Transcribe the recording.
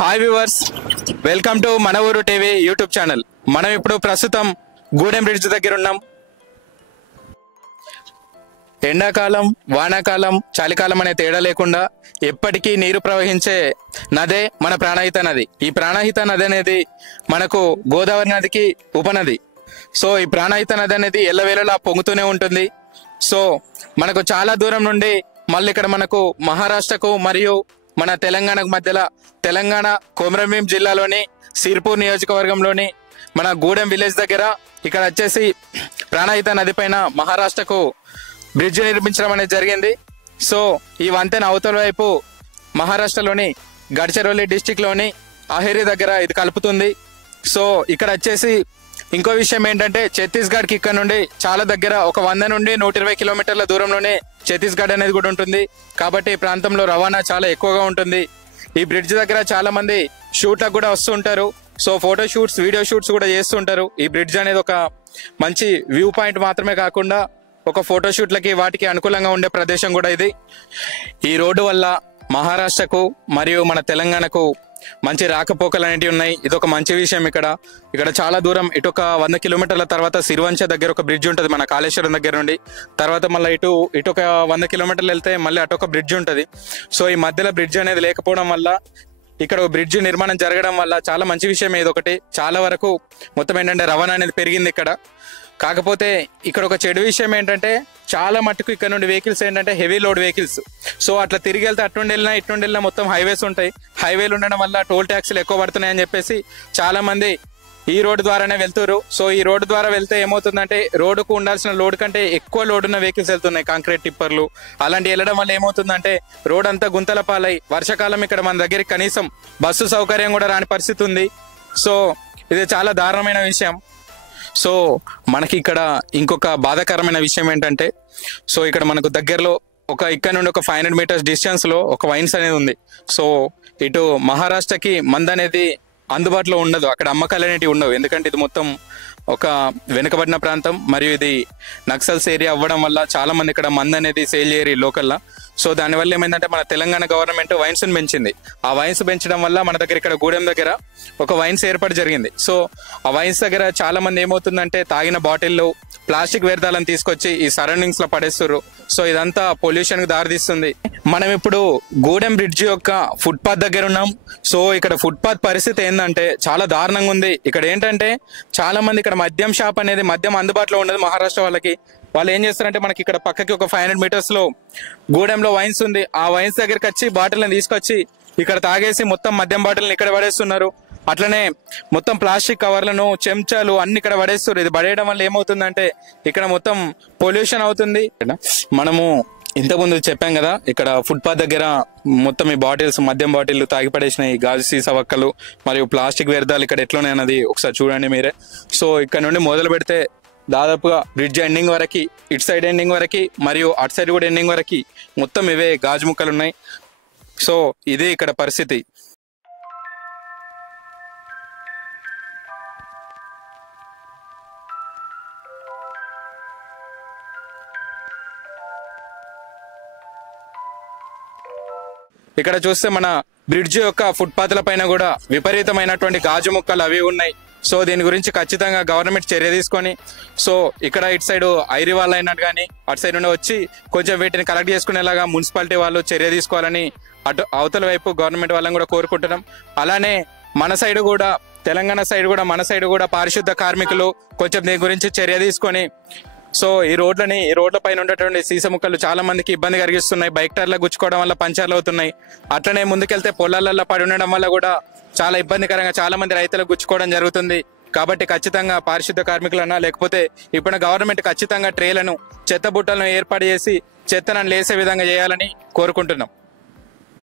Hi viewers, welcome to మన ఊరు TV YouTube channel. మనం ఇప్పుడు ప్రస్తుతం గూడెం బ్రిడ్జ్ దగ్గర ఉన్నాం. ఎండాకాలం, వానాకాలం, చలికాలం అనే తేడా లేకుండా ఎప్పటికీ నీరు ప్రవహించే నదే మన ప్రాణహిత నది. ఈ ప్రాణహిత నది అనేది మనకు గోదావరి నదికి ఉపనది. సో ఈ ప్రాణహిత నది అనేది ఎల్లవేళలా పొంగుతూనే ఉంటుంది. సో మనకు చాలా దూరం నుండి మళ్ళీ ఇక్కడ మనకు మహారాష్ట్రకు మరియు మన తెలంగాణకు మధ్యలో తెలంగాణ కొమరంభీం జిల్లాలోని సిర్పూర్ నియోజకవర్గంలోని మన గూడెం విలేజ్ దగ్గర ఇక్కడ వచ్చేసి ప్రాణహిత నది పైన మహారాష్ట్రకు బ్రిడ్జ్ నిర్మించడం అనేది జరిగింది. సో ఈ వంతెన అవతల వైపు మహారాష్ట్రలోని గడ్చిరోలి డిస్టిక్లోని అహేరి దగ్గర ఇది కలుపుతుంది. సో ఇక్కడ వచ్చేసి ఇంకో విషయం ఏంటంటే ఛత్తీస్గఢ్కి ఇక్కడ నుండి చాలా దగ్గర ఒక 100 నుండి 120 కిలోమీటర్ల దూరంలోనే ఛత్తీస్గఢ్ అనేది కూడా ఉంటుంది. కాబట్టి ఈ ప్రాంతంలో రవాణా చాలా ఎక్కువగా ఉంటుంది. ఈ బ్రిడ్జ్ దగ్గర చాలా మంది షూట్లకు కూడా వస్తుంటారు. So photo shoots, video shoots కూడా చేస్తుంటారు. ఈ బ్రిడ్జ్ అనేది ఒక మంచి వ్యూ పాయింట్ మాత్రమే కాకుండా ఒక ఫోటో షూట్లకి వాటికి అనుకూలంగా ఉండే ప్రదేశం కూడా ఇది. ఈ రోడ్డు వల్ల మహారాష్ట్రకు మరియు మన తెలంగాణకు మంచి రాకపోకలు అనేటివి ఉన్నాయి. ఇది ఒక మంచి విషయం. ఇక్కడ చాలా దూరం ఇటు ఒక 100 కిలోమీటర్ల తర్వాత సిరివంచ దగ్గర ఒక బ్రిడ్జ్ ఉంటుంది మన కాళేశ్వరం దగ్గర నుండి. తర్వాత మళ్ళీ ఇటు ఒక 100 కిలోమీటర్లు వెళ్తే మళ్ళీ అటు ఒక బ్రిడ్జ్ ఉంటుంది. సో ఈ మధ్యలో బ్రిడ్జ్ అనేది లేకపోవడం వల్ల ఇక్కడ బ్రిడ్జ్ నిర్మాణం జరగడం వల్ల చాలా మంచి విషయం. ఇది ఒకటి చాలా వరకు మొత్తం ఏంటంటే రవాణా అనేది పెరిగింది ఇక్కడ. కాకపోతే ఇక్కడ ఒక చెడు విషయం ఏంటంటే చాలా మట్టుకు ఇక్కడ నుండి వెహికల్స్ ఏంటంటే హెవీ లోడ్ వెహికల్స్. సో అట్లా తిరిగి వెళ్తే అటుండి వెళ్ళినా ఇటుండి వెళ్ళినా మొత్తం హైవేస్ ఉంటాయి. హైవేలు ఉండడం వల్ల టోల్ ట్యాక్స్లు ఎక్కువ పడుతున్నాయని చెప్పేసి చాలా మంది ఈ రోడ్డు ద్వారానే వెళ్తారు. సో ఈ రోడ్డు ద్వారా వెళ్తే ఏమవుతుందంటే రోడ్డుకు ఉండాల్సిన లోడ్ కంటే ఎక్కువ లోడ్ ఉన్న వెహికల్స్ వెళ్తున్నాయి, కాంక్రీట్ టిప్పర్లు అలాంటి వెళ్ళడం వల్ల ఏమవుతుందంటే రోడ్ అంతా గుంతల పాలై వర్షాకాలం ఇక్కడ మన దగ్గరికి కనీసం బస్సు సౌకర్యం కూడా రాని పరిస్థితి ఉంది. సో ఇది చాలా దారుణమైన విషయం. సో మనకి ఇక్కడ ఇంకొక బాధాకరమైన విషయం ఏంటంటే సో ఇక్కడ మనకు దగ్గరలో ఇక్కడ నుండి ఒక 500 మీటర్స్ డిస్టెన్స్ లో ఒక వైన్స్ అనేది ఉంది. సో ఇటు మహారాష్ట్రకి మందు అనేది అందుబాటులో ఉండదు, అక్కడ అమ్మకాలు అనేటివి ఉండవు. ఎందుకంటే ఇది మొత్తం ఒక వెనుకబడిన ప్రాంతం మరియు ఇది నక్సల్స్ ఏరియా అవ్వడం వల్ల చాలా మంది ఇక్కడ మందు అనేది సేల్ చేయరు లోకల్లా. సో దానివల్ల ఏమైందంటే మన తెలంగాణ గవర్నమెంట్ వైన్స్ పెంచింది. ఆ వైన్స్ పెంచడం వల్ల మన దగ్గర ఇక్కడ గూడెం దగ్గర ఒక వైన్స్ ఏర్పాటు జరిగింది. సో ఆ వైన్స్ దగ్గర చాలా మంది ఏమవుతుందంటే తాగిన బాటిల్లో ప్లాస్టిక్ వ్యర్థాలను తీసుకొచ్చి ఈ సరౌండింగ్స్ లో పడేస్తారు. సో ఇదంతా పొల్యూషన్ కి దారితీస్తుంది. మనం ఇప్పుడు గూడెం బ్రిడ్జ్ యొక్క ఫుట్పాత్ దగ్గర ఉన్నాం. సో ఇక్కడ ఫుట్పాత్ పరిస్థితి ఏంటంటే చాలా దారుణంగా ఉంది. ఇక్కడ ఏంటంటే చాలా మంది ఇక్కడ మద్యం షాప్ అనేది మద్యం అందుబాటులో ఉండదు మహారాష్ట్ర వాళ్ళకి. వాళ్ళు ఏం చేస్తారంటే మనకి ఇక్కడ పక్కకి ఒక 500 మీటర్స్ లో గూడెంలో వైన్స్ ఉంది. ఆ వైన్స్ దగ్గరికి వచ్చి బాటిల్ని తీసుకొచ్చి ఇక్కడ తాగేసి మొత్తం మద్యం బాటిల్ని ఇక్కడ పడేస్తున్నారు. అట్లనే మొత్తం ప్లాస్టిక్ కవర్లను, చెంచాలు అన్ని ఇక్కడ పడేస్తారు. ఇది పడేయడం వల్ల ఏమవుతుందంటే ఇక్కడ మొత్తం పొల్యూషన్ అవుతుంది. మనము ఇంతకుముందు చెప్పాం కదా ఇక్కడ ఫుట్పాత్ దగ్గర మొత్తం ఈ బాటిల్స్, మద్యం బాటిల్లు తాగి పడేసిన ఈ గాజు సీసా వక్కలు మరియు ప్లాస్టిక్ వ్యర్థాలు ఇక్కడ ఎట్లున్నాయి అన్నది ఒకసారి చూడండి మీరే. సో ఇక్కడ నుండి మొదలు పెడితే దాదాపుగా బ్రిడ్జ్ ఎండింగ్ వరకు, ఇటు సైడ్ ఎండింగ్ వరకు మరియు అటు సైడ్ కూడా ఎండింగ్ వరకు మొత్తం ఇవే గాజు ముక్కలు ఉన్నాయి. సో ఇదే ఇక్కడ పరిస్థితి. ఇక్కడ చూస్తే మన బ్రిడ్జ్ యొక్క ఫుట్పాత్ల పైన కూడా విపరీతమైనటువంటి గాజు ముక్కలు అవి ఉన్నాయి. సో దీని గురించి ఖచ్చితంగా గవర్నమెంట్ చర్య తీసుకొని సో ఇక్కడ ఇటు సైడ్ ఐరి వాళ్ళు అయినట్టు కానీ అటు సైడ్ నుండి వచ్చి కొంచెం వీటిని కలెక్ట్ చేసుకునేలాగా మున్సిపాలిటీ వాళ్ళు చర్య తీసుకోవాలని అటు అవతల వైపు గవర్నమెంట్ వాళ్ళని కూడా కోరుకుంటున్నాం. అలానే మన సైడ్ కూడా తెలంగాణ సైడ్ కూడా మన సైడ్ కూడా పారిశుద్ధ కార్మికులు కొంచెం దీని గురించి చర్య తీసుకొని సో ఈ రోడ్ల పైన ఉన్నటువంటి సీస ముక్కలు చాలా మందికి ఇబ్బంది కలిగిస్తున్నాయి. బైక్ టైర్లు గుచ్చుకోవడం వల్ల పంచర్లు అవుతున్నాయి. అట్లనే ముందుకెళ్తే పొలాలలో పడి ఉండడం వల్ల కూడా చాలా ఇబ్బందికరంగా చాలా మంది రైతులకు గుచ్చుకోవడం జరుగుతుంది. కాబట్టి ఖచ్చితంగా పారిశుద్ధ కార్మికులన్నా లేకపోతే ఇప్పుడు గవర్నమెంట్ ఖచ్చితంగా ట్రేలను, చెత్త బుట్టలను ఏర్పాటు చేసి చెత్తను లేసే విధంగా చేయాలని కోరుకుంటున్నాం.